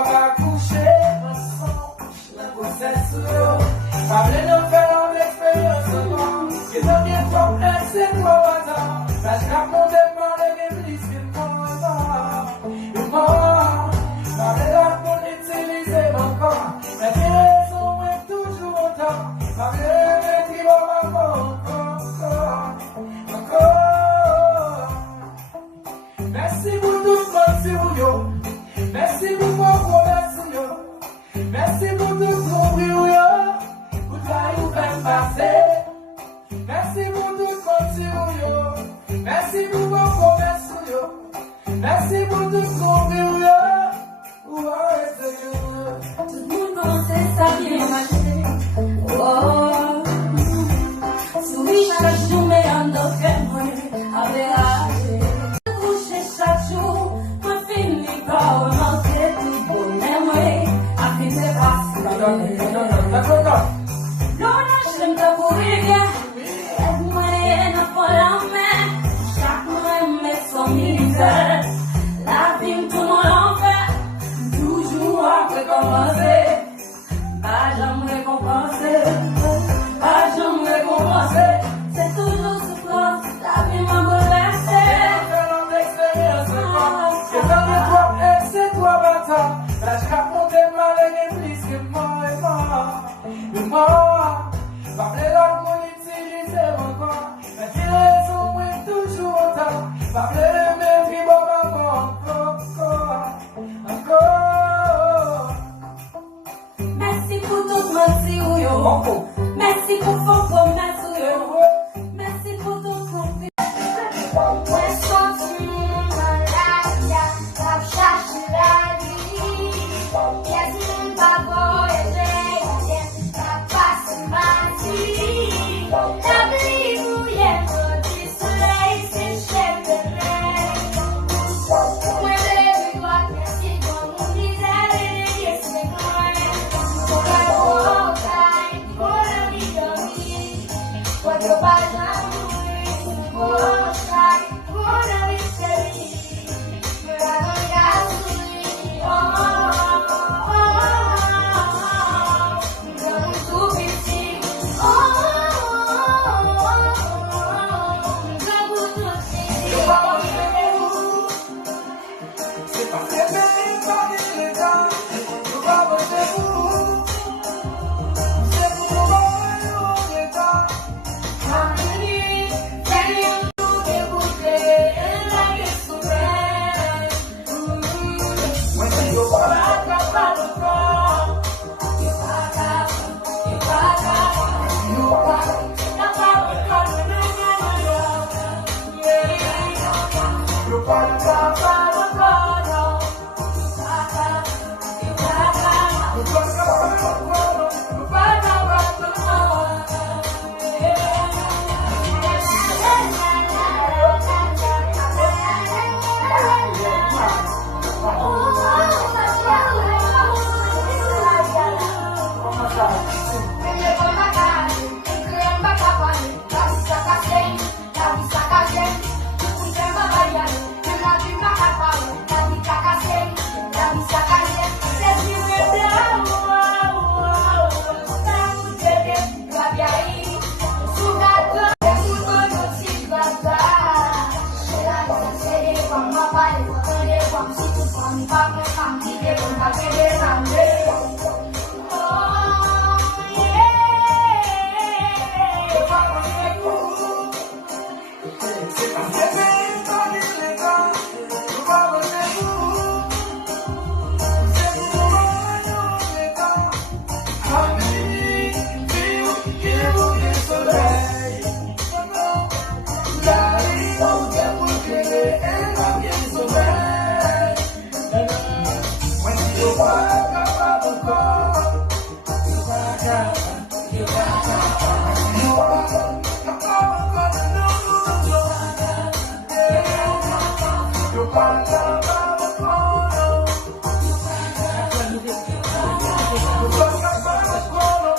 va coucher ensemble, vous êtes sûr. Parlez de faire une expérience, que l'on est trop c'est trop hasard. La chapeau de parler d'église, c'est trop hasard. Et moi, parlez de pour l'utiliser encore. Mais qui raison est toujours autant. Parlez de qui va encore. Merci pour tout le monde, c'est yo. Merci pour mon promesse, yo. Merci pour tout le monde, yo. Pour ta nouvelle passée. Merci pour tout le monde, yo. Merci pour mon promesse, yo. Merci pour tout le monde, yo. Tout le monde commençait sa vie à marcher. Oh, souris chaque jour, mais en aucun moyen, avec âge. Coucher chaque jour, moi finis par remonter tout bonheur, à fin de passer. Non, j'aime ta courir bien. Aide-moi et n'a pas la main. Chaque mois, met son misère. La vie me tourne l'enfer. Toujours à recommencer. Pas jamais récompenser. Pas jamais récompenser. C'est toujours souffrance. La vie m'a bouleversé. C'est toi, bâtard. La chapeau de mal et l'église, c'est mort et mort. Et mort. Parlez l'autre, mon utiliser encore. Mais qui raison est toujours autant. Parlez le maître, encore. Merci pour tout mon yo. Merci pour vos promesses, yo. Merci pour tout confiance. You